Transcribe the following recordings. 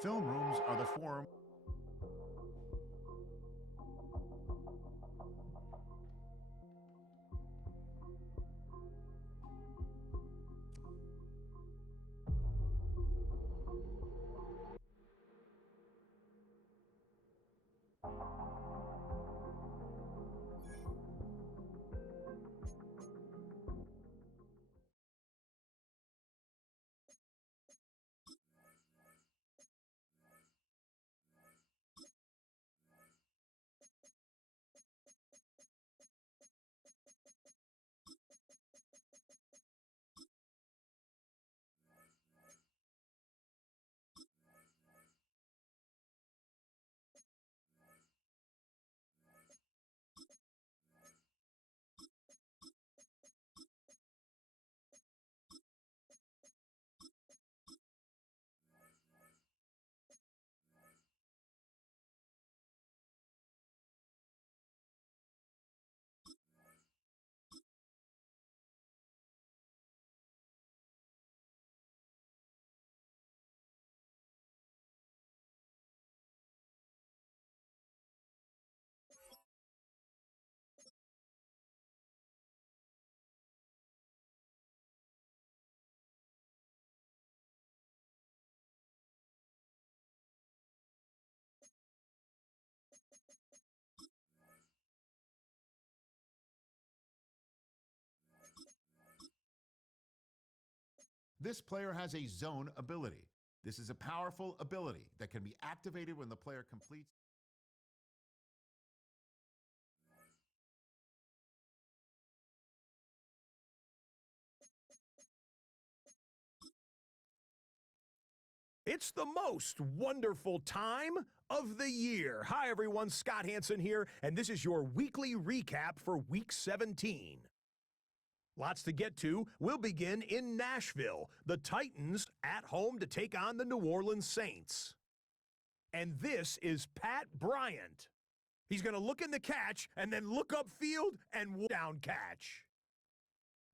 Film rooms are the forum. This player has a zone ability. This is a powerful ability that can be activated when the player completes. It's the most wonderful time of the year. Hi, everyone. Scott Hansen here, and this is your weekly recap for Week 17. Lots to get to. We'll begin in Nashville. The Titans at home to take on the New Orleans Saints. And this is Pat Bryant. He's going to look in the catch and then look upfield and down catch.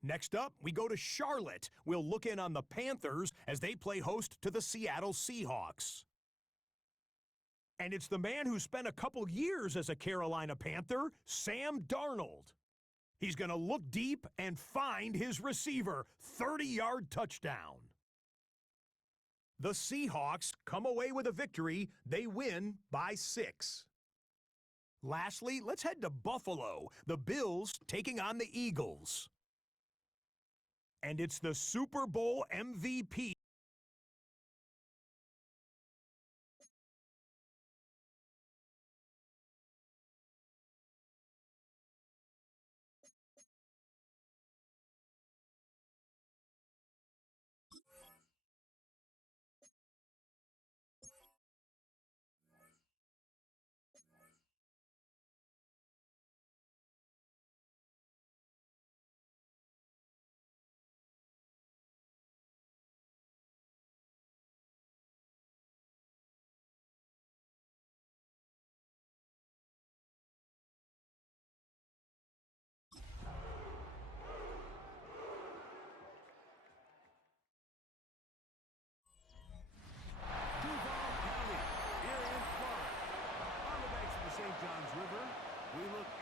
Next up, we go to Charlotte. We'll look in on the Panthers as they play host to the Seattle Seahawks. And it's the man who spent a couple years as a Carolina Panther, Sam Darnold. He's going to look deep and find his receiver, 30-yard touchdown. The Seahawks come away with a victory. They win by 6. Lastly, let's head to Buffalo. The Bills taking on the Eagles. And it's the Super Bowl MVP.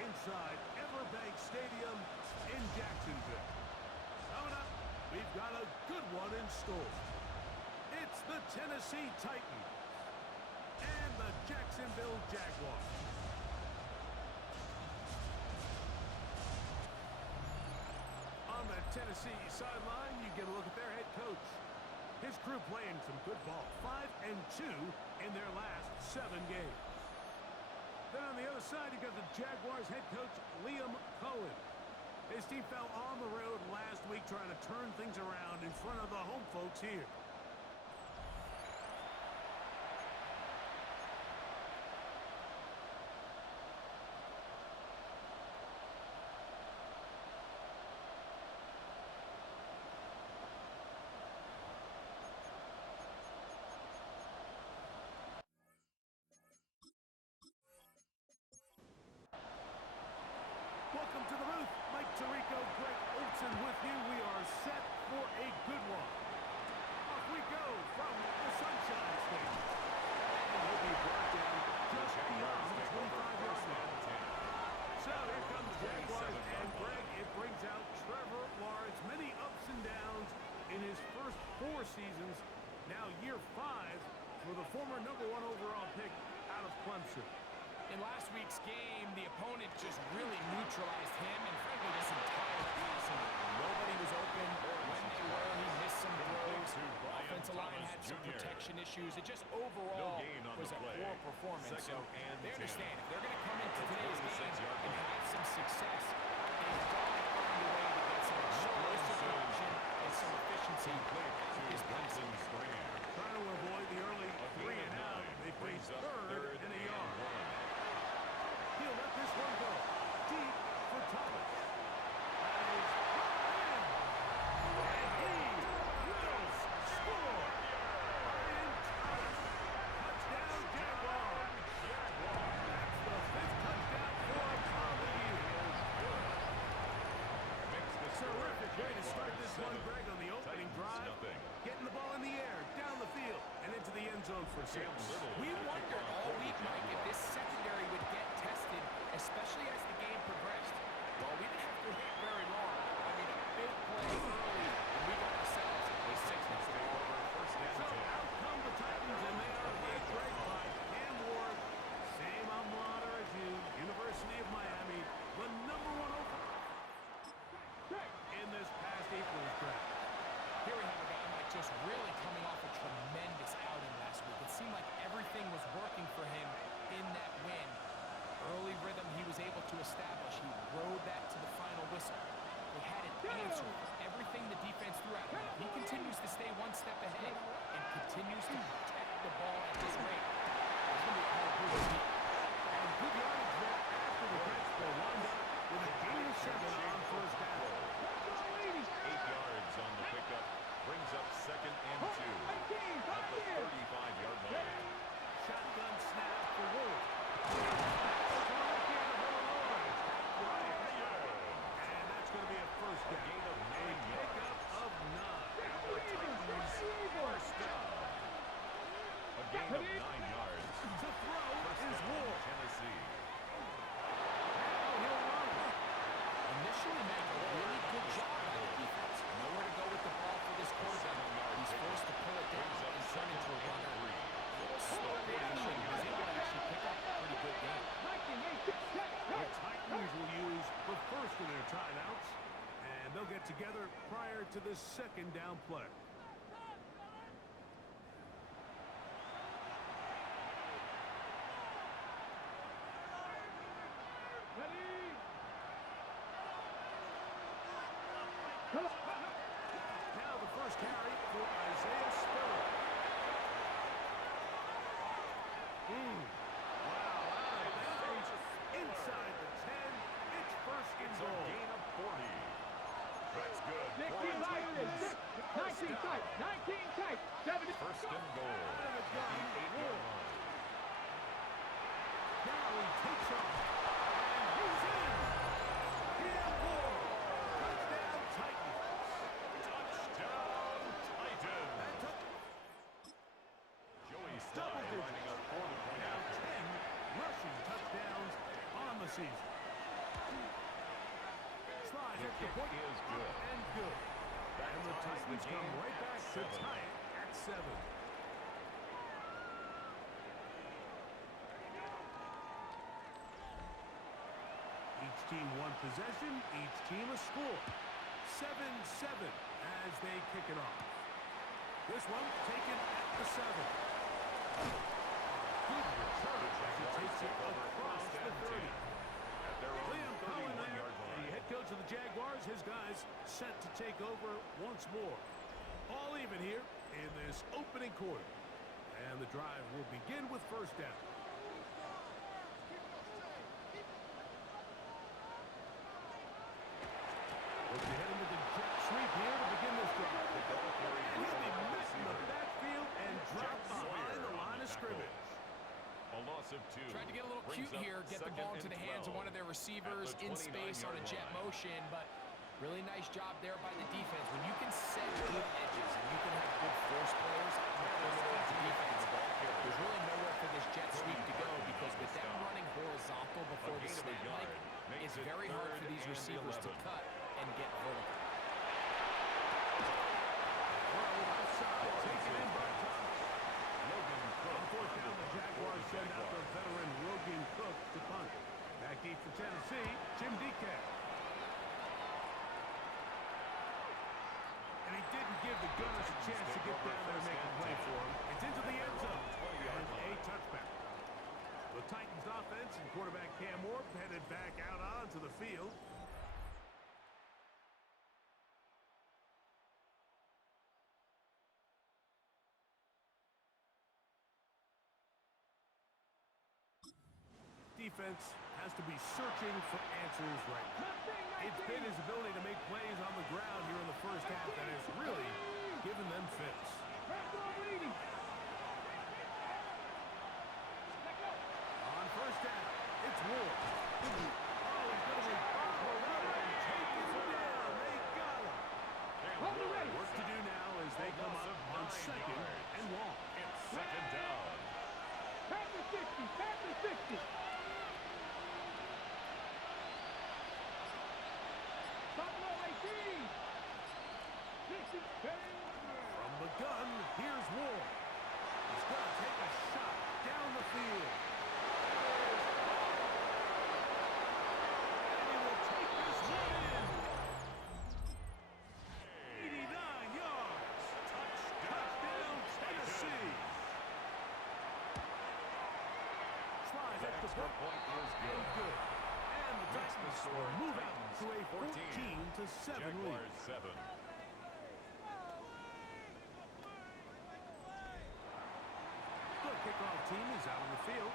Inside Everbank Stadium in Jacksonville. Coming up, we've got a good one in store. It's the Tennessee Titans and the Jacksonville Jaguars. On the Tennessee sideline, you get a look at their head coach. His crew playing some good ball, 5-2 in their last 7 games. Then on the other side, you got the Jaguars head coach, Liam Cohen. His team fell on the road last week trying to turn things around in front of the home folks here. Welcome to the booth. Mike Tirico, Greg Olson with you. We are set for a good one. Off we go from the Sunshine State. 4 seasons, now year 5 for the former #1 overall pick out of Clemson. In last week's game, the opponent just really neutralized him, and frankly, this entire passing. Nobody was open. When they were, he missed some throws. Offensive line had some protection issues. It just overall was a poor performance. So they understand if they're going to come into today's game and have some success, they've got to find a way to get some explosive production and some efficiency out of this passing. Trying to avoid the early 3 and out. They face 3rd and a yard. He'll let this one go. Deep for Thomas. That is Ryan. And he will score. Ryan Thomas. Touchdown, Jaguars. That's the 5th touchdown for him on the year. Terrific way to start this one, Greg, on the opening drive. Getting the ball in the air, down the field, and into the end zone for 6. We wondered all week, Mike, if this secondary would get tested, especially as the game progressed. Well, we didn't have to wait very long. I mean, a big play early, and we got ourselves a 6-0 So out come the Titans, and they are led right by Cam Ward. Same alma mater as you, University of Miami, the #1 overall in this past April's draft. Here we have a guy, Mike, just really coming off a tremendous outing last week. It seemed like everything was working for him in that win. Early rhythm he was able to establish. He rode that to the final whistle. They had an answer for everything the defense threw at him. If he continues to stay one step ahead and continues to protect the ball at this rate, it's going to be a hard proof to beat. And good yardage there after the catch. They wound up with a gain of 7 on 1st down. 8 yards on the pickup. Brings up 2nd and 2 at the 35-yard line. Shotgun snap for Ward. And that's going to be a 1st down. Gain of 9 yards. Pickup of 9. First down. A gain of 9 yards. To throw is Ward. Tennessee. Now he'll run. Initially make a really good job by the defense. Nowhere to go with the ball for this quarterback. He's forced to pull it down and turn into a runner. Little slow reaction. He was able to actually pick up a pretty good game. The Titans will use the first of their timeouts, and they'll get together prior to the 2nd down play. Now the first carry for Isaiah Spiller. Wow, out of bounds inside the 10. It's 1st and So goal. gain of 40. That's good. 19 tight, 19 tight, 70. 1st and goal. Out of the gun, At the 8-yard Ward. line. Now he takes off, and he's in. Cam Ward. Touchdown, Titans. Touchdown, Titans. That took Joey double Sly digits. lining up for the point Now after. 10 rushing touchdowns on the season. Slide The at the kick point, is up good. and good. And the ties the Titans come game right at back to 7. tie it at 7. Each team one possession, each team a score. 7-7 as they kick it off. This one taken at the 7. Good return as he takes it across the 30. At their own Liam Cohen there, 31-yard the line. head coach of the Jaguars, his guys set to take over once more. All even here in this opening quarter. And the drive will begin with 1st down. Look ahead into the jet sweep here to begin this drive. And he'll be met in the backfield and dropped behind the line of scrimmage. A loss of 2. Tried to get a little Brings cute up here, get the 2nd ball into and the hands of 12 one of their receivers at the in space on a 29-yard jet line. motion, but really nice job there by the defense. When you can set good edges and you can have good force players on the defense, there's really nowhere for this jet sweep to go because with them running horizontal before the gain of a snap, yard Mike, makes it's it very hard 3rd for these and receivers to 11. cut and get vertical. Throw outside. give the Gunners a chance to get down there and make a play for him. It's into the end zone. And a touchback. The Titans offense and quarterback Cam Ward headed back out onto the field. Defense has to be searching for answers right now. It's been his ability to make plays on the ground here in the first half that has really given them fits. On first down, it's Ward. Oh, he's going to be bobbled up and taken down. They got him. Work to do now as they come up on second and long. It's second down. Pass the 60, pass the 60. From the gun, here's Ward. He's going to take a shot down the field. And he will take this one in. 89 yards. Touchdown, Tennessee. Tries at the book. And good. And the Titans will move out to a 14-7 lead. Jaguars 7. Kickoff team is out on the field,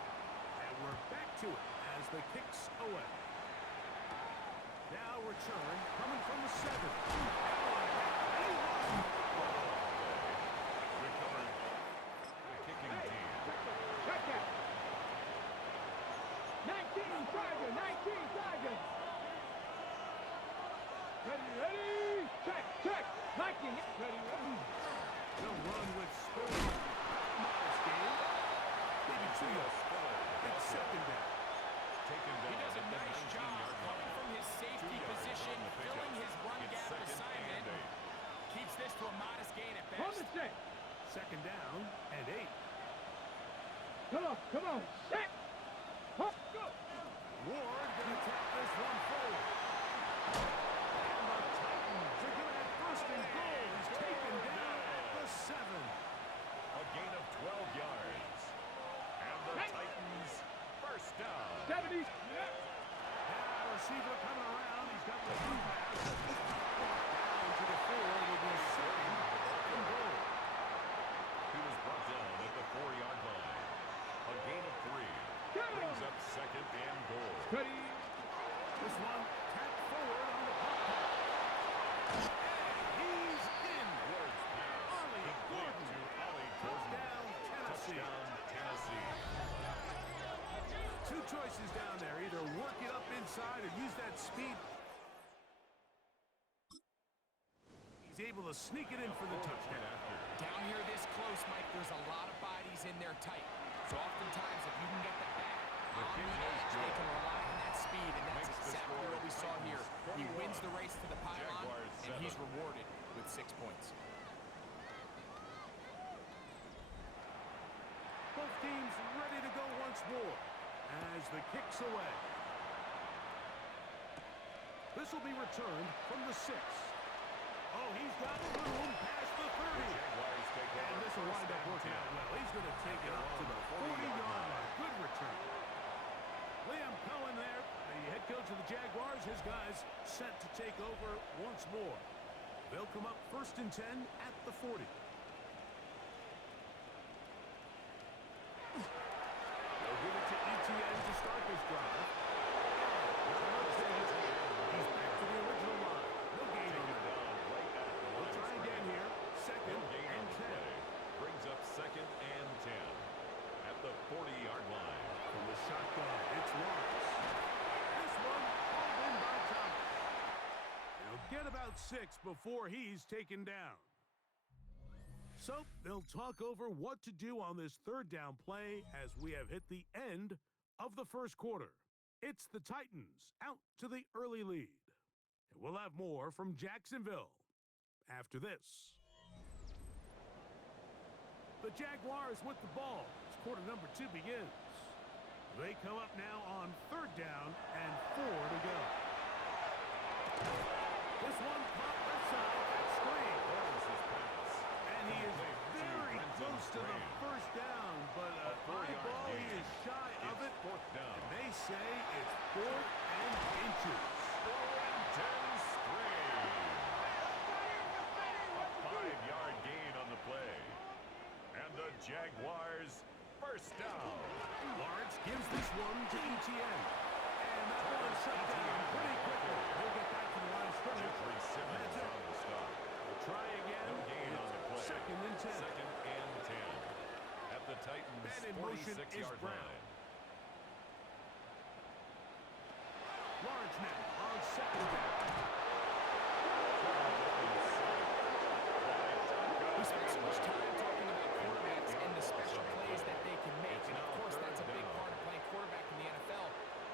and we're back to it as the kicks away. Now return coming from the 7. Recovered. The kicking team. Check that. 19 Tigers, 19 Tigers. Ready. Check. 19. Ready. They'll run with Spiller. Modest game. Maybe 2 yards. It's second down. Taken down. He does a at the nice job 19-yard coming line. from his safety 2 yards position, on the pickup. filling his run It's gap second assignment. and 8. Keeps this to a modest gain at On best. the set. Second down and 8. Come on. Set. Go. Ward going to tap this one forward. And the Titans are going to have first and goal. He's taken down at the 7. A gain of 12 yards. And the Titans first down. 70. Now receiver coming around. He's got the blue pass. Down to the 4 with his second and goal. He was brought down at the 4-yard line. A gain of 3. Brings up second and goal. Ready. This one tapped forward on the pop pass. And he's in. Ward's pass. Ollie Complete Gordon. to Ollie Gordon. Touchdown, Tennessee. Touchdown, Tennessee. Two choices down there. Either work it up inside or use that speed. He's able to sneak it in for the touchdown. Down here this close, Mike, there's a lot of bodies in there tight. So oftentimes, if you can get the back on the edge, they can rely on that speed, and that's exactly what we saw here. He wins the race to the pylon, and he's rewarded with 6 points. Both teams ready to go once more as the kick's away. This will be returned from the 6. Oh, he's got room past the 30. Jaguars take over. And this will wind up working out well. He's going to take it up to the 40-yard line. Good return. Liam Cohen there, the head coach of the Jaguars. His guys set to take over once more. They'll come up first and 10 at the 40. They'll give it to ETN to start this drive. He's back to the original line. No gain on that. We'll try again here. Second and 10. Brings up second and 10 at the 40-yard line. From the shotgun, it's Lawrence. This one hauled in by Thomas. He'll get about 6 before he's taken down. So they'll talk over what to do on this third down play as we have hit the end of the first quarter. It's the Titans out to the early lead. And we'll have more from Jacksonville after this. The Jaguars with the ball as quarter number 2 begins. They come up now on third down and 4 to go. This one caught left side. That screen. There's his pass. high ball. He is shy of it. Fourth down. And they say it's 4th and inches. 4 and 10 straight. A 5-yard gain on the play. And the Jaguars first down. Lawrence gives this one to ETN. And that one shut down pretty quickly. He'll get back to the line of scrimmage. Jeffrey Simmons That's it. on the stop. We'll try again. No gain on the play. 2nd and 10. 2nd and 10. At the Titans' Man in motion is 46-yard Brown. line. Lawrence now on 2nd down. We spend so much time talking about quarterbacks and the special plays that they can make. And of course, that's a big part of playing quarterback in the NFL.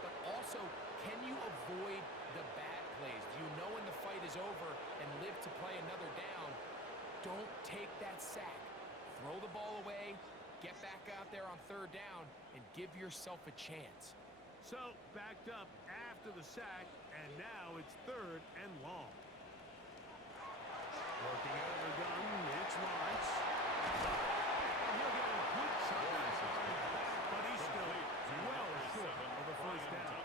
But also, can you avoid the bad plays? Do you know when the fight is over and live to play another down? Don't take that sack. Throw the ball away, get back out there on 3rd down, and give yourself a chance. So, backed up after the sack, and now it's 3rd and long. Working out of the gun, it's Lawrence. And he'll get a good shot inside, but he's still well short of the first down.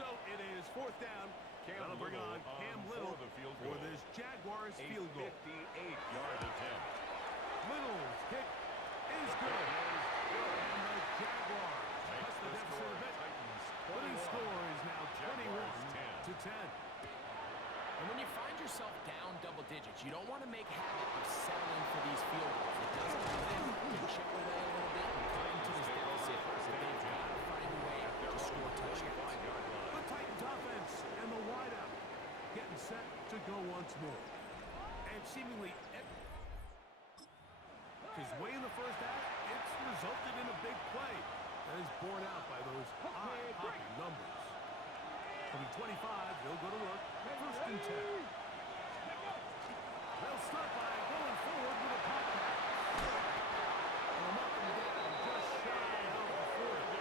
So, it is 4th down. That'll bring on Cam Little for this Jaguars field goal. 58-yard attempt. Little's kick is good. And the Jaguars cut the deficit a bit. The new score is now 21 to 10. And when you find yourself down double digits, you don't want to make habit of settling for these field goals. It doesn't allow them to chip away a little bit and cut into this deficit. So they've got to find a way to score touchdowns. The Titans offense and the wideout getting set to go once more. And seemingly his way in the first half, it's resulted in a big play that is borne out by those eye-popping numbers. Coming 25, they'll go to work. 1st and 10. They'll start by going forward with a pop pass. And a mark him down just shy of the 40.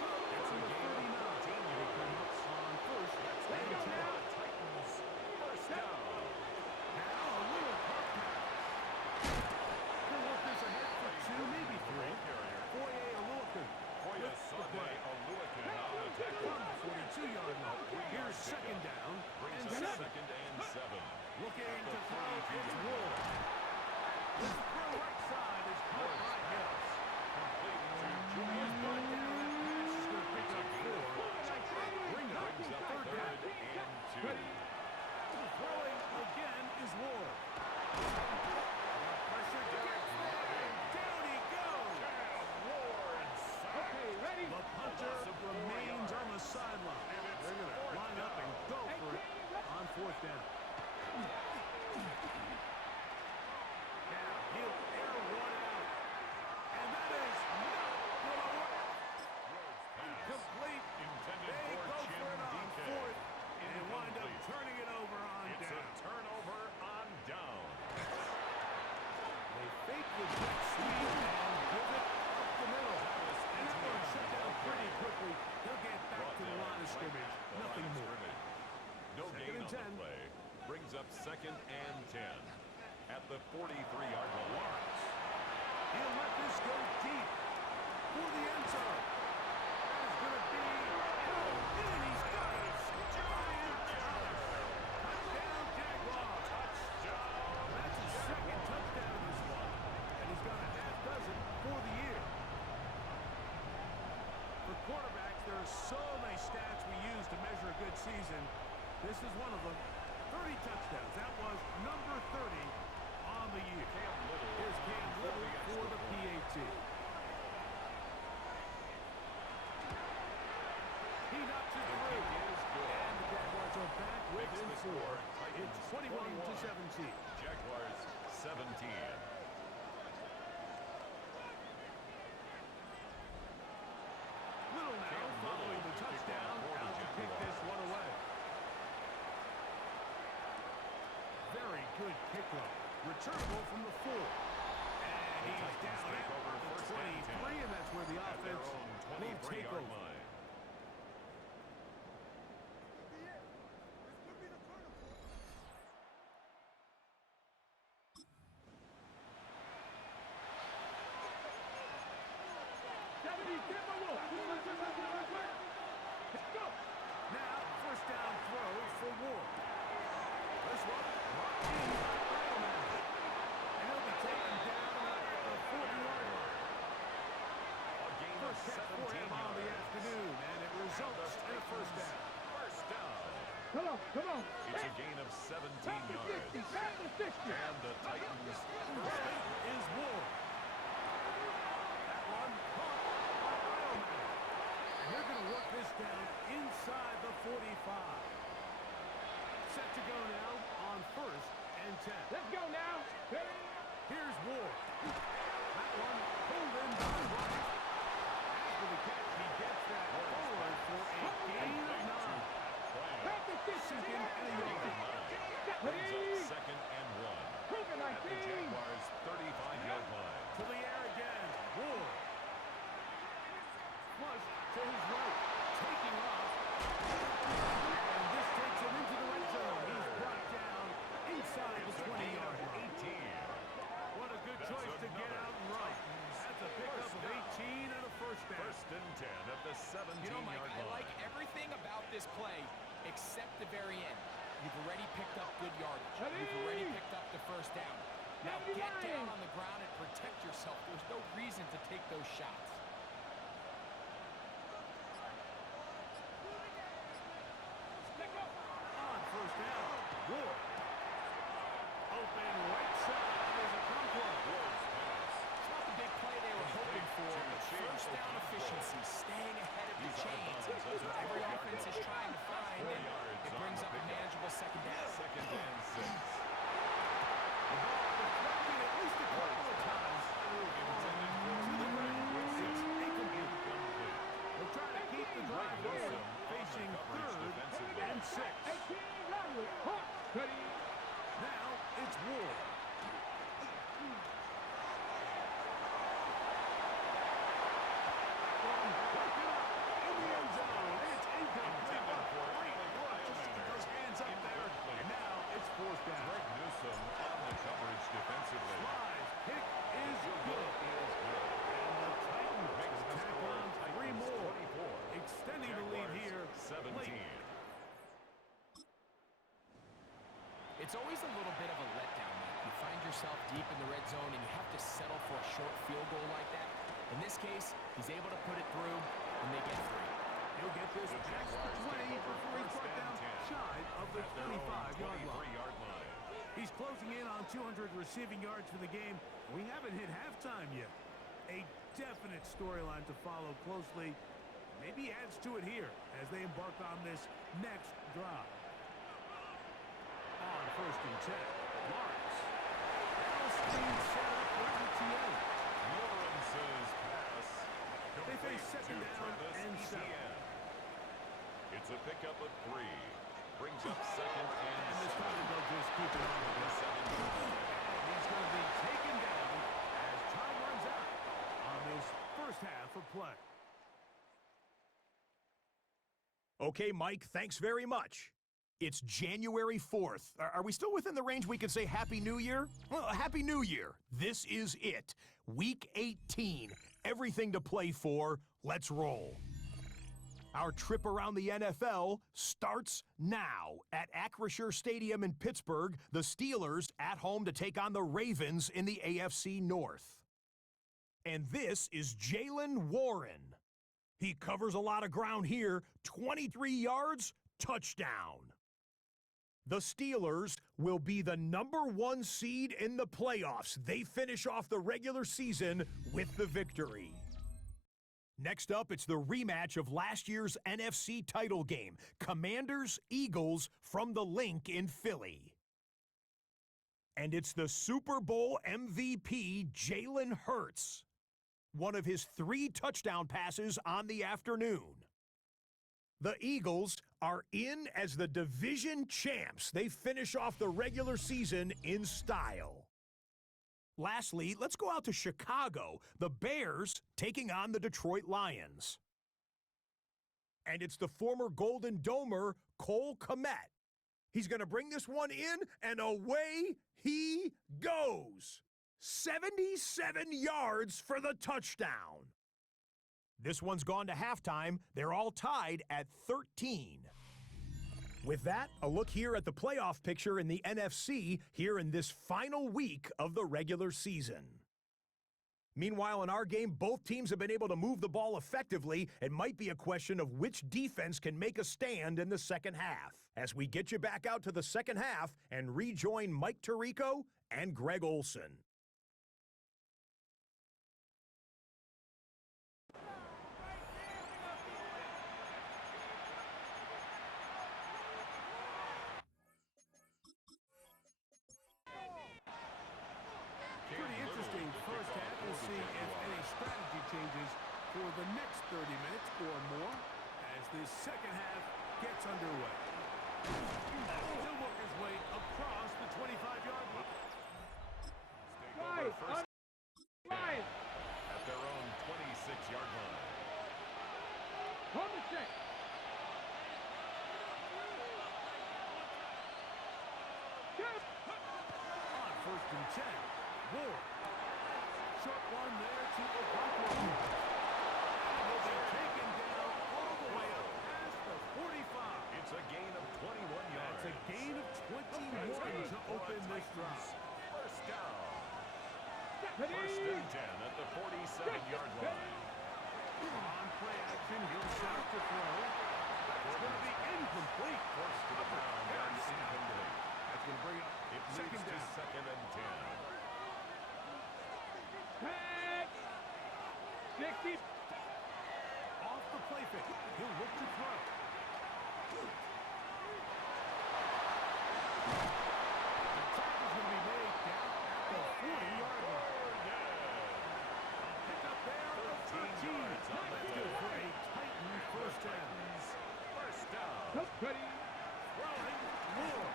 So from the 39, they come up on 1st and 10. Titans first down. Now a little pop pass. He'll work this ahead for 2, maybe 3. Foye Oluokun with the play. From the 42-yard line. Here's 2nd down and 7. 2nd and 7. Looking to throw, it's Ward. This throw right side is caught by Hills. Complete to He's Julius brought down. That pass is going to pick up 4. Bring up Brings up 3rd 3rd down. and 2. Throwing again is Ward. Pressure gets there. Down he goes. Okay, ready? The punter remains on the sideline. They're going to line up and go for it on 4th down. Now he'll air one out. And that is not going to work. Incomplete. Intended They for go Jim for it on DK. 4th and wind up Incomplete. turning it over on It's down. a turnover on down. They fake the jet sweep and give it up the middle. And that one shut down pretty quickly. He'll get back to the line of scrimmage. Nothing more. No 2nd gain and on 10. the play. Brings up 2nd and 10. At the 43-yard line. He'll let this go deep for the end zone. That is going to be in. He's got it. Giant Thomas. Touchdown, Jaguars. That's his 2nd touchdown in this one. And he's got a half dozen for the year. For quarterbacks, there are so many stats we use to measure a good season. This is one of them. 30 touchdowns. That was number 30 on the year. Here's Cam Little for the PAT. He knocks it through. And the Jaguars are back within 4. It's 21 to 17. Jaguars 17. Little now following the touchdown. Out to kick this one away. Very good kickoff. Returnable from the 4. And he's down at the 23, and that's where the offense will take over. And the Titans First is Ward. That one caught by Edelman. And they're going to work this down inside the 45. Set to go now on 1st and 10. Let's go now. Ready? Here's Ward. That one pulled in by White. After the catch, he gets that forward for a gain of 9. Back to 6. Second and a yard. brings up second and 1 at the Jaguars' 35-yard line. To the air again. Ward. Flush to his right. Taking off. And this takes him into the red zone. He's brought down inside the 20-yard line. 18. What a good choice to get out and run. That's a pickup of 18 and a first down. First and 10 at the 17-yard You know, Mike, I line. like everything about this play except the very end. You've already picked up good yardage. You've already picked up the first down. Now get down on the ground and protect yourself. There's no reason to take those shots. On first down. Ward. Open right side. There's a control. It's not the big play they were hoping for, but first down efficiency, staying ahead of the chains. What every offense is trying to find, and it brings up a manageable second down. Second and 6. The ball deflected at least a couple of times. To the ground. It's incomplete. They'll try to keep the drive going, facing 3rd and 6. 18, Roderick. Hot. Ready? Now it's Ward. In the end zone. It's incomplete. Just those hands up there. And now it's 4th down. Greg Newsome on the coverage defensively. Slides. Pick is good. And the Titans tack on 3 more. Extending the lead here. 17. Late. It's always a little bit of a letdown, Mike. You find yourself deep in the red zone and you have to settle for a short field goal like that. In this case, he's able to put it through, and they get 3. He'll get this past the 20 before he's brought down shy of the 25-yard line. 23-yard line. He's closing in on 200 receiving yards for the game. We haven't hit halftime yet. A definite storyline to follow closely. Maybe adds to it here as they embark on this next drive. On 1st and 10, Lawrence. Now screen set up for ETN. Lawrence's pass. They face complete second to down Travis and 7. Etienne. It's a pickup of 3. Brings up second and And this 7. time they'll just keep it on the 7-yard line. And he's going to be taken down as time runs out on this first half of play. Okay, Mike, thanks very much. It's January 4th. Are we still within the range we could say Happy New Year? Well, Happy New Year. This is it. Week 18. Everything to play for. Let's roll. Our trip around the NFL starts now. At Acrisure Stadium in Pittsburgh, the Steelers at home to take on the Ravens in the AFC North. And this is Jaylen Warren. He covers a lot of ground here. 23 yards, touchdown. The Steelers will be the #1 seed in the playoffs. They finish off the regular season with the victory. Next up, it's the rematch of last year's NFC title game. Commanders-Eagles from the Link in Philly. And it's the Super Bowl MVP, Jalen Hurts. One of his 3 touchdown passes on the afternoon. The Eagles are in as the division champs. They finish off the regular season in style. Lastly, let's go out to Chicago. The Bears taking on the Detroit Lions. And it's the former Golden Domer, Cole Kmet. He's going to bring this one in, and away he goes. 77 yards for the touchdown. This one's gone to halftime. They're all tied at 13. With that, a look here at the playoff picture in the NFC here in this final week of the regular season. Meanwhile, in our game, both teams have been able to move the ball effectively. It might be a question of which defense can make a stand in the second half. As we get you back out to the second half and rejoin Mike Tirico and Greg Olson. Pretty interesting first half. We'll see if any strategy changes for the next 30 minutes or more as this second half gets underway. He'll work his way across the 25-yard line. Right, right. At their own 26-yard line. Hold the check. On first and 10, Ward. Short one there to Okonkwo. And will be taken down all the way up past the 45. It's a gain of 21 yards. That's a gain of 21 to open this drive. First down. Ready? First and 10 at the 47-yard line. On play action, he'll start to throw. That's going to be incomplete. Forced to the ground and incomplete. That's going to bring up It second moves to down. second and 10. Pack. 60. Off the play fake. He'll look to throw. The tackle's going to be made down at the 40-yard line. Pick up there of 13. yards on the That's good for a Titan first down. First down. Ready? Throwing Moore.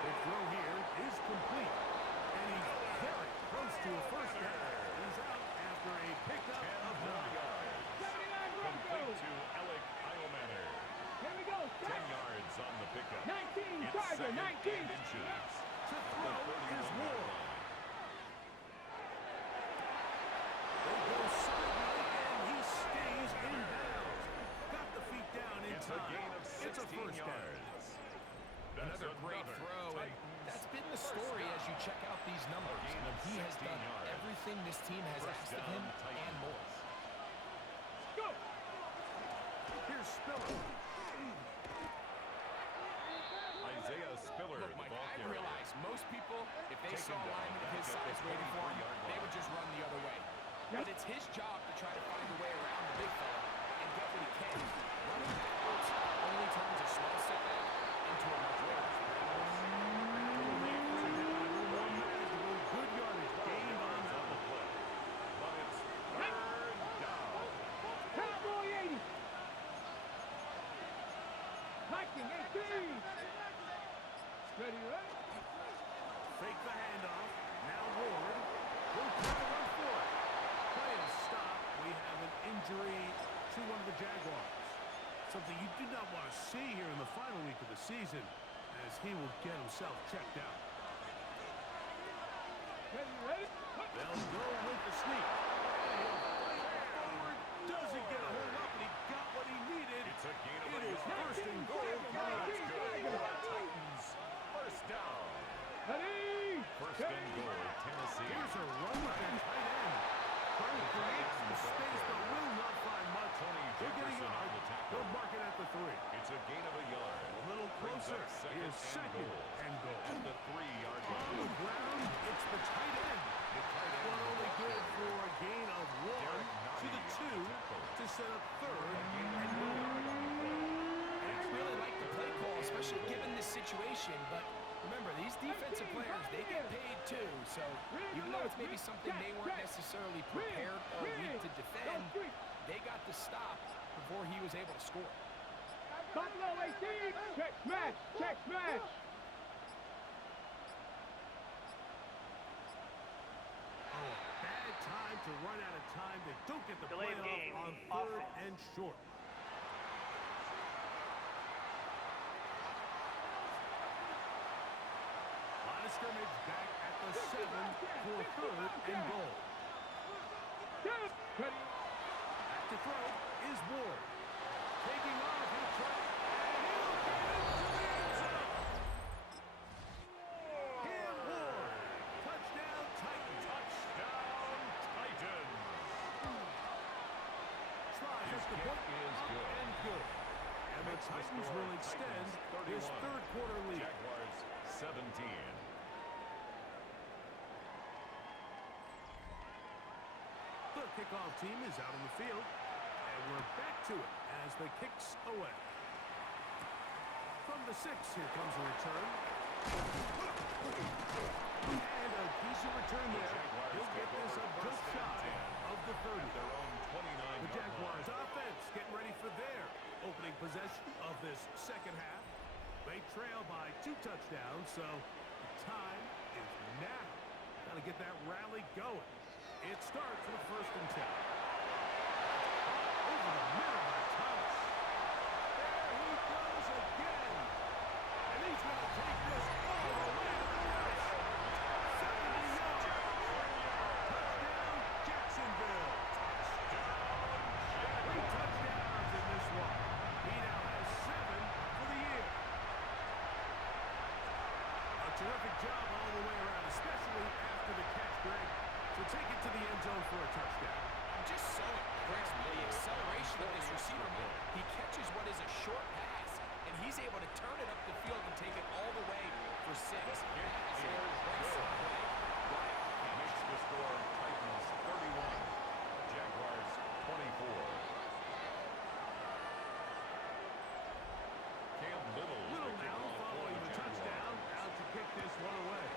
The throw here is complete. And he's very close to a first down. He's out after a pickup of 9. 79 Complete Broncos. to Alec Eilmaner. Here we go. 10 yards on the pickup. 19, It's Charger, second 19. and inches. To The throw is 31-yard Moore. line. They go sideline, and he stays in bounds. Got the feet down in It's a time. gain of 16 It's a first down. yards. That's Another great throw, and that's been the story as you check out these numbers. I mean, he has 16 done yards. everything this team has First asked of down, him Titans. and more. Go. Here's Spiller. Isaiah Spiller, Look, the Mike, ball I carrier. realize most people, if they Taken saw a down lineman of back his at the size waiting for him, 23-yard they line. would just run the other way. But it's his job to try to find a way around the big fella and get what he can. Running backwards only turns a small setback into a much bigger. Good yardage gained on On the play. But it's third down. Cowboy 80. Viking 18. Ready, ready? Fake the handoff. Now Ward. Will try to run for it. Play is stopped. We have an injury to one of the Jaguars. Something you do not want to see here in the final week of the season as he will get himself checked out. Ready, ready? They'll go with the sneak. And he'll fight forward. Doesn't get a hold up, and he got what he needed. It's a gain of It a is yard. first and goal. That's good for the Titans. First down. Ready? First and goal, Tennessee. Here's a run with their tight end. Trying to create some space, but will not find much. Tony They're getting Jefferson yard. on the tackle. They'll mark it at the 3. It's a gain of a yard. A little Brings closer. up second Is and second goal. and goal. At the 3-yard On the line. ground, it's the tight end. The tight end. One only good for a gain of 1 to the 2 to set up third and goal. And I really like the play call, especially given this situation. But remember, these defensive players, they get paid too. So even though it's maybe something they weren't necessarily prepared all week to defend, they got the stop before he was able to score. Buffalo 18. Check smash. Check smash. Oh, bad time to run out of time. They don't get the play off on third and short. Line of scrimmage back at the 7 for third and goal. Ready? Back to throw is Ward. Taking off, he'll try, and he'll get into the end zone. Cam Ward. Touchdown, Titans. Touchdown, Titans will extend this third quarter lead. Jaguars 17. The kickoff team is out on the field, and we're back to it as the kick's away. From the 6, here comes a return. And a decent return there. He'll get this up just shy of the 30. Their own 29. The Jaguars offense getting ready for their opening possession of this second half. They trail by 2 touchdowns, so the time is now. Got to get that rally going. It starts with 1st and 10. Over the middle by Thomas. There he goes again. And he's going to take this all the way to the house. 70 yards. Touchdown, Jacksonville. 3 touchdowns in this one. He now has 7 for the year. A terrific job all the way around, especially after the catch, Greg. So take it to the end zone for a touchdown. I'm just so impressed by the acceleration of this receiver. He catches what is a short pass, and he's able to turn it up the field and take it all the way for 6. That is a impressive play. Makes the score Titans 31. Jaguars 24. Cam Little. Little now following the touchdown, out to kick this one away.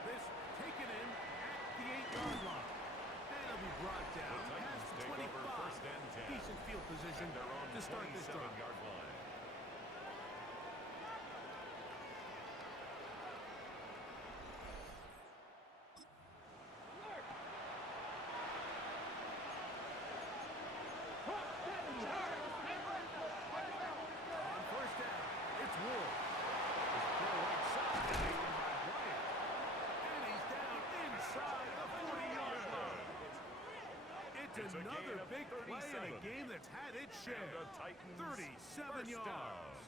This taken in at the 8-yard line. And it'll be brought down past the 25. Decent field position to start this drive. 27-yard line. On 1st down, it's Ward. His throw right side, taken by Bryant. And he's down inside the 40-yard line. It's It's a another gain of big play in a 37. game that's had its share. The Titans 37 first yards. down.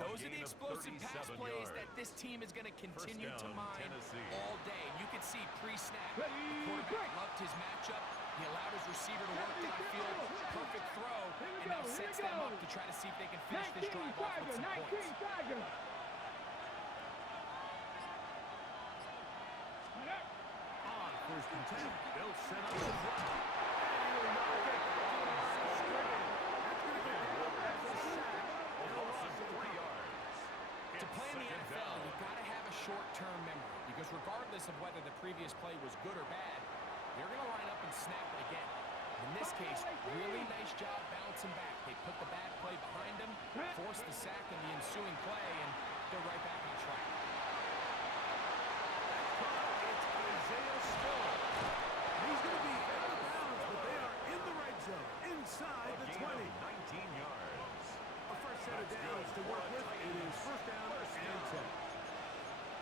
Those are gain the of explosive pass 37 plays yards. that this team is going to continue to down, mine Tennessee. all day. You could see pre-snap, the quarterback loved his matchup. He allowed his receiver to work downfield. Perfect throw, and now sets them up to try to see if they can finish this drive off with some points. On 1st and 10, they'll set up the run. And he'll knock it back to the line of scrimmage. That's going to go down as a sack. And a loss of 3 yards. To play in the NFL, you've got to have a short-term memory because regardless of whether the previous play was good or bad, you're going to line up and snap it again. In this case, really nice job bouncing back. They put the bad play behind them, forced the sack in the ensuing play, and they're right back on track. It's Isaiah Spiller. He's going to be out of bounds, but they are in the red zone, inside the 20. 19 yards. A first set of downs to work with. It is 1st down and 10.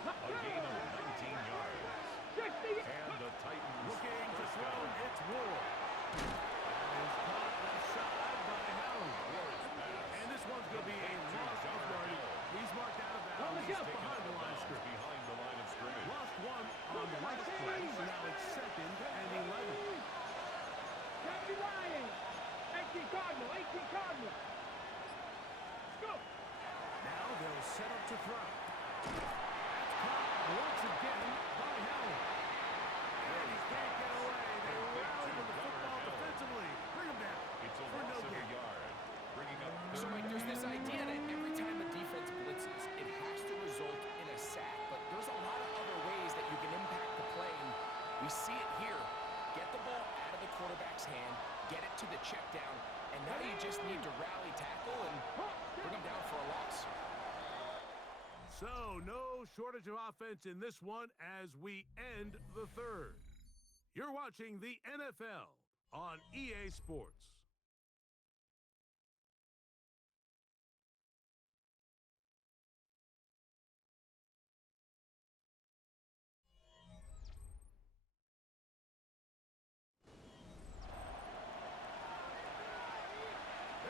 A gain of 19 yards. And the Titans Looking to first throw, down. it's Ward. And is caught left side by Howard. And this one's going to be a loss of yardage. He's marked out of bounds behind the line of scrimmage. Behind the line of scrimmage. Lost one on the right play, so now it's 2nd and 11. Now they'll set up to throw. That's caught once again by Howard. And he can't get away. They rally to the football defensively. Bring him down It's a for no loss of a gain. yard. Bringing up So, Mike, there's this idea that every time the defense blitzes, it has to result in a sack. But there's a lot of other ways that you can impact the play, and we see it here. Get the ball out of the quarterback's hand, get it to the check down, and now you just need to rally tackle and bring them down for a loss. So, no shortage of offense in this one as we end the third. You're watching the NFL on EA Sports.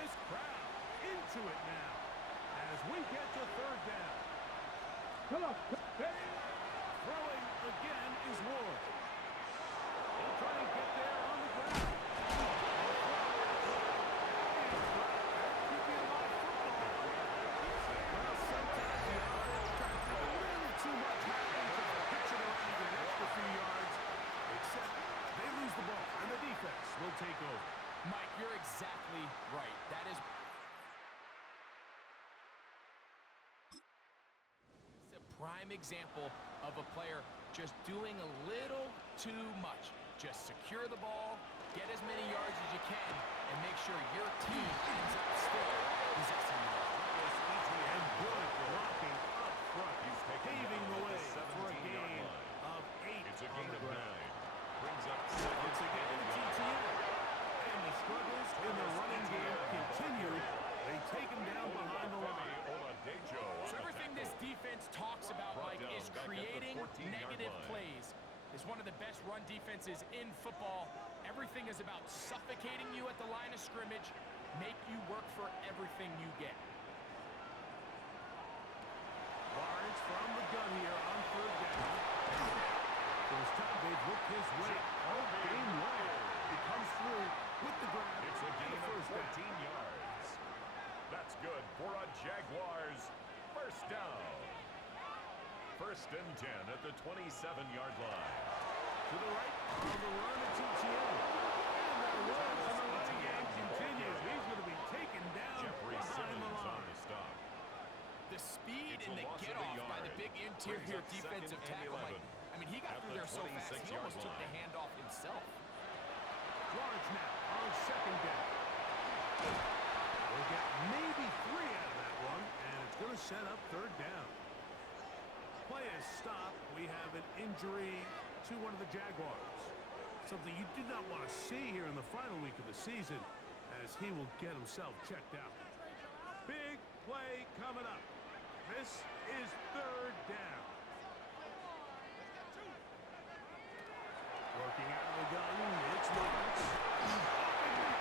This crowd into it now as we get to 3rd down. Throwing again is Ward. He'll try to get there on the ground. prime example of a player just doing a little too much. Just secure the ball, get as many yards as you can, and make sure your team ends up still possessing the ball. And good blocking up front. He's taken Paving down the at way the for a 17-yard gain line. of 8 It's a on gain the of ground. 9. Brings up second Once again, and 11. TiTan. And the struggles in the running game continue. They take him down behind the line. So everything this defense talks about, Mike, is creating negative plays. It's one of the best run defenses in football. Everything is about suffocating you at the line of scrimmage, make you work for everything you get. Lawrence from the gun here on third down. First time they've looked his way all game long. He comes through with the grab. It's a gain and of first 14 down. yards. That's good for a Jaguars first down. First and 10 at the 27-yard line. To the right on the run at TTN. And that run in the running game continues. He's going to be taken down Jeffrey behind the Simmons on line. the stop. The speed It's and a the loss of a get-off by the yard. big Brings interior up defensive second and tackle. 11. I mean, he got At through the there so fast, he 26-yard almost took the line. handoff himself. Lawrence now on second down. We'll get maybe 3 out of that one, and it's going to set up third down. Play is stopped. We have an injury to one of the Jaguars. Something you do not want to see here in the final week of the season, as he will get himself checked out. Big play coming up. This is third down. Working out of the gun, it's Lawrence.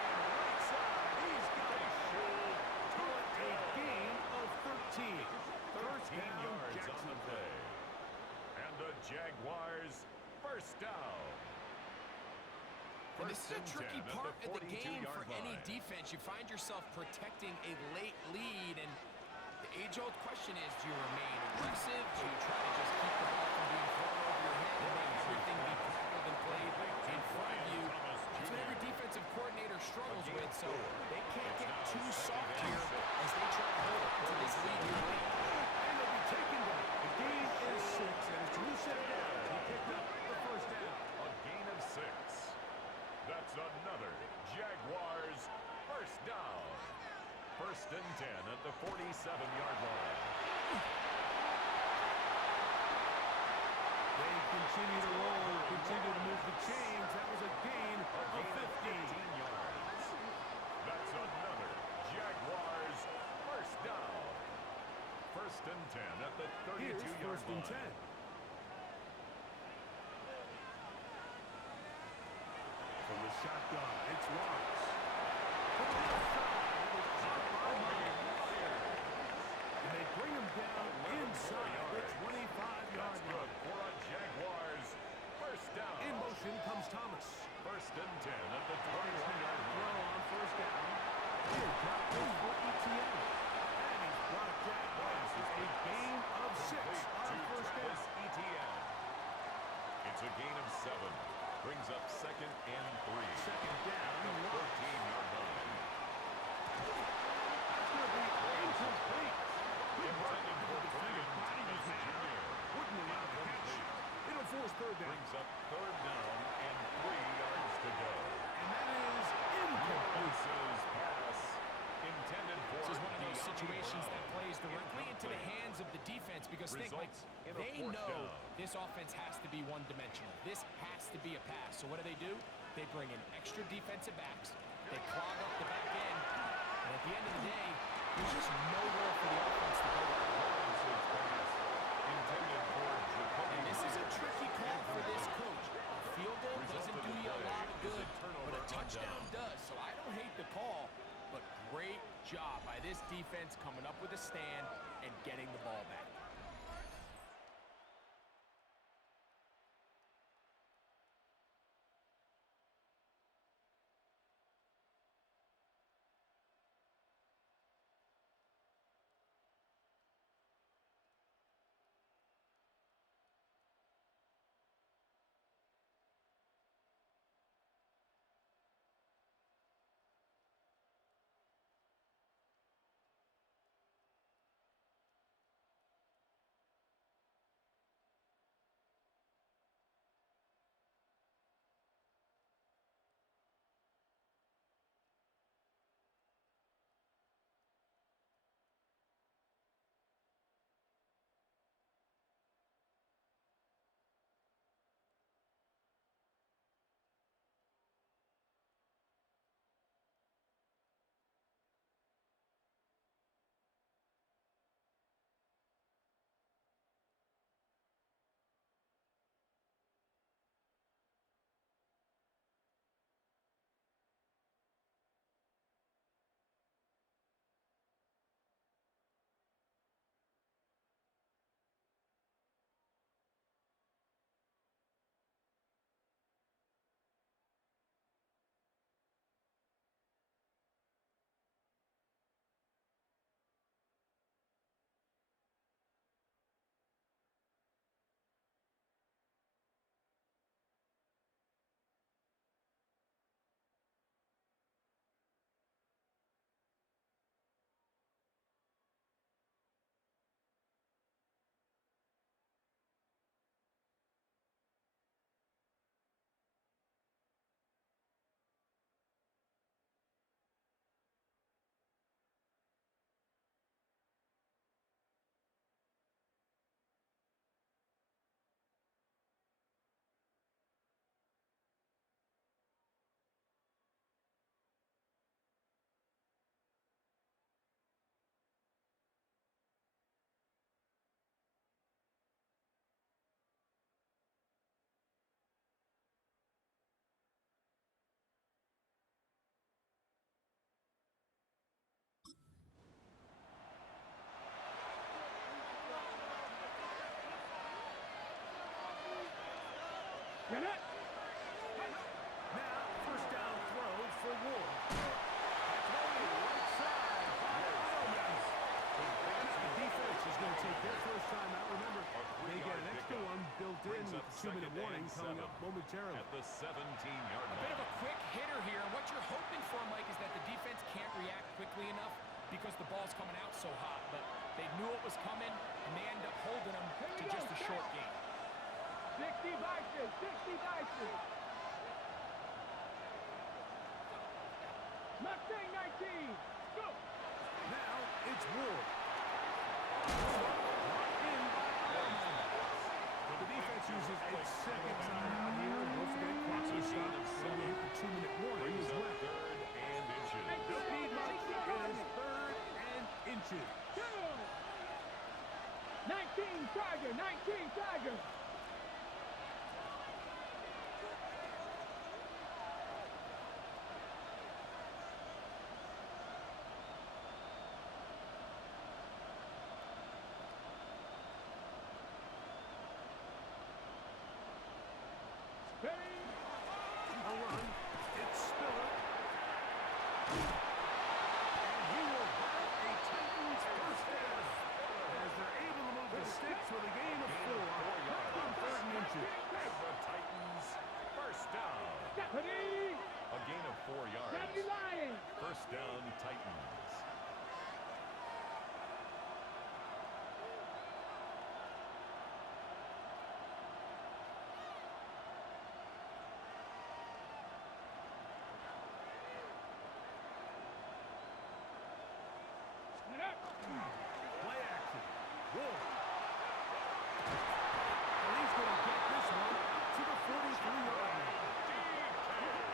Right side, he's got a shoot. Call it a gain of 13. First 13 down, yards on the Jacksonville. play. And the Jaguars first down. And this is a First and tricky 10 at part of the 42 game for any line. defense. You find yourself protecting a late lead, and the age-old question is, do you remain aggressive? Do you try to just keep the ball from being thrown over your head and make everything be tackled and played in front of you? That's what every defensive coordinator struggles with, so they can't get too soft here as they try to hold on to this lead here late. And they'll be taken down. The gain is 6, and it's Lucid down. He picked up the first down. A gain of 6. That's another Jaguars first down. First and 10 at the 47-yard line. They continue to roll, continue to move the chains. That was a gain of 15. 15 yards. That's another Jaguars first down. First and 10 at the Here's 32-yard first and line. 10. From the shotgun, it's Lawrence. To the left side, it was caught by Meyer. And they bring him down inside the 25-yard line. For a Jaguars first down. In motion comes Thomas. First and 10 at the Now 21-yard throw line. on first down. He'll drop this for ETN. And he's brought down. This is a gain of 6 on first down. Travis Etienne. It's a gain of 7. Brings up second and 3. Second down. The 14-yard line. That's going to be incomplete. Good work Intended by for the defender. Brian Bodied his Thomas man. Jr. Wouldn't allow the catch. It'll force third down. Brings up third down and 3 yards to go. And that is incomplete. Lawrence's pass intended for This is one of those De'Ami situations that Brown. plays directly into the Incomplete. hands of the defense because think, like, Results in a they fourth know down. this offense has to be one-dimensional. This has to be a pass. So what do? They bring in extra defensive backs. They clog up the back end. And at the end of the day, there's just nowhere for the offense to go. Lawrence's pass intended for Jacoby And this is a Myers. tricky call for this coach. A field goal doesn't do you a lot of good, but a touchdown does. So I don't hate the call, but great job by this defense coming up with a stand and getting the ball back. Get it. Now, first down throw for Ward. Right side. The defense is going to take their first time out. Remember, they get an extra one built in with the 2-minute warning coming up momentarily. At the 17-yard A bit of a quick hitter here. What you're hoping for, Mike, is that the defense can't react quickly enough because the ball's coming out so hot. But they knew it was coming, and they end up holding them to just a short game. 60 vices, 60 vices. Mustang 19. Go. Now, it's Ward. In by the defense uses its second time out here. Don't forget, clock will stop. So we hit the 2-minute warning as well. third and inches. The speed mark is third and inches. Go. 19 Tiger, 19 Tiger. Ready. A run. It's Spiller. And he will have a Titans first down. As they're able to move the sticks with a gain of 4. On third and inches. And the Titans first down. Ready. A gain of 4 yards. Deputy Lion. First down, Titans. Get up. Play action. Ward. And he's going to get this one up to the 43-yard line.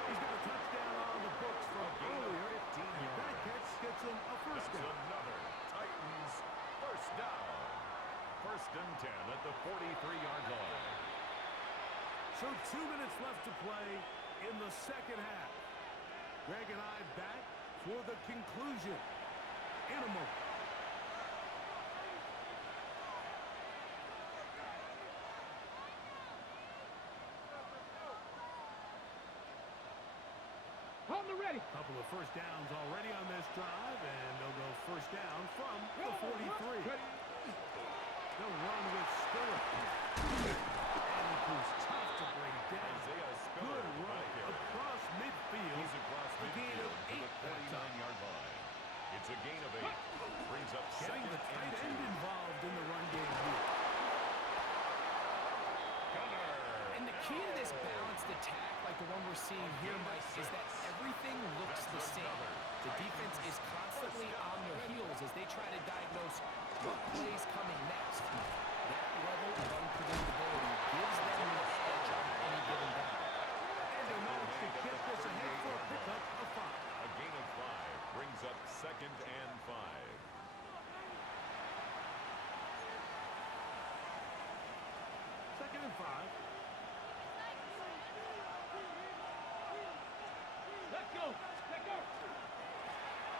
He's got a touchdown on the books from earlier. And that catch gets him a first That's down. another Titans first down. First and 10 at the 43-yard line. So 2 minutes left to play in the second half. Greg and I back for the conclusion in a moment. On the ready. Couple of first downs already on this drive, and they'll go first down from the 43. They'll run with Spiller. And it was tough to bring down. Isaiah Spiller Good run right here. across midfield. He's across A gain midfield of to 8 the that time. 49-yard line. It's a gain of 8. Brings up Getting second the tight and end 2. involved in the run game here. Gunner. And the key to this balanced attack, like the one we're seeing here, Mike, is that everything looks the same. The defense is constantly on their heels as they try to diagnose what plays coming next. That level of unpredictability gives them the edge on any given down. And they managed to get this ahead for a pickup of 5. A gain of 5 brings up second and 5. Second and 5. Let's go. Let's go.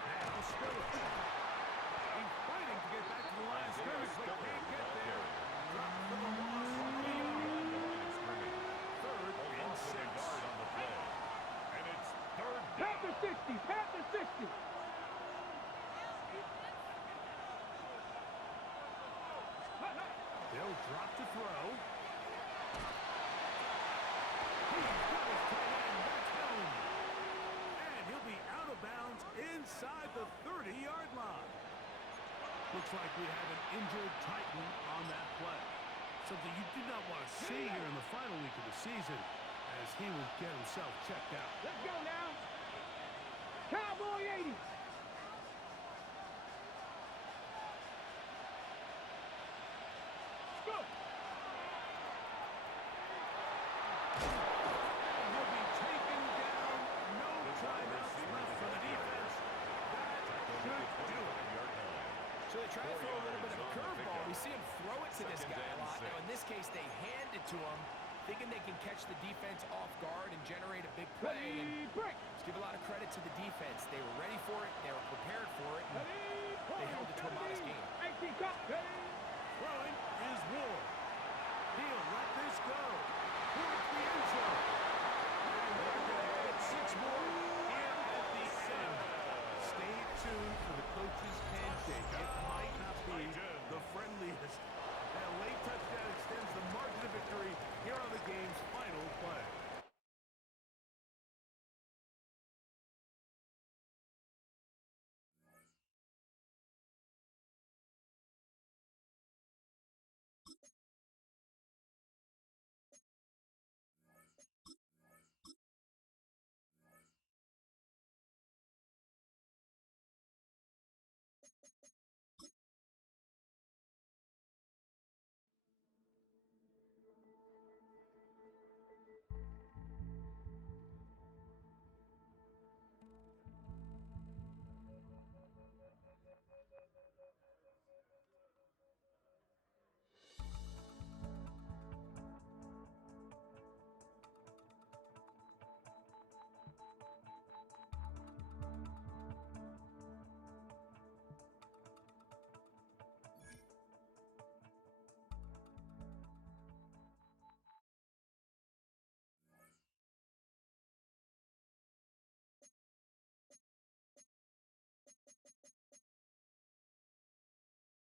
Now Spiller. He's fighting to get back to the line of scrimmage, but can't get there. Dropped for the loss. Third and 6. On the play. And it's third down. Panther 60. Panther 60. They'll drop to throw. He's got his tight end back home. And he'll be out of bounds inside the 30-yard line. Looks like we have an injured Titan on that play. Something you did not want to see here in the final week of the season as he will get himself checked out. Let's go now. Cowboy 80. Go. And he'll be taken down. No timeouts left for the defense. That should do it. So they try to throw a little bit of a curveball. We see him throw it to this guy a lot. Now, in this case, they hand it to him, thinking they can catch the defense off guard and generate a big play. And Ready, break. let's give a lot of credit to the defense. They were ready for it. They were prepared for it. And they held it to a modest game. 18 cut. Ready. Throwing is Ward. He'll let this go. Towards the end tuned for the coach's handshake. It might not be the friend.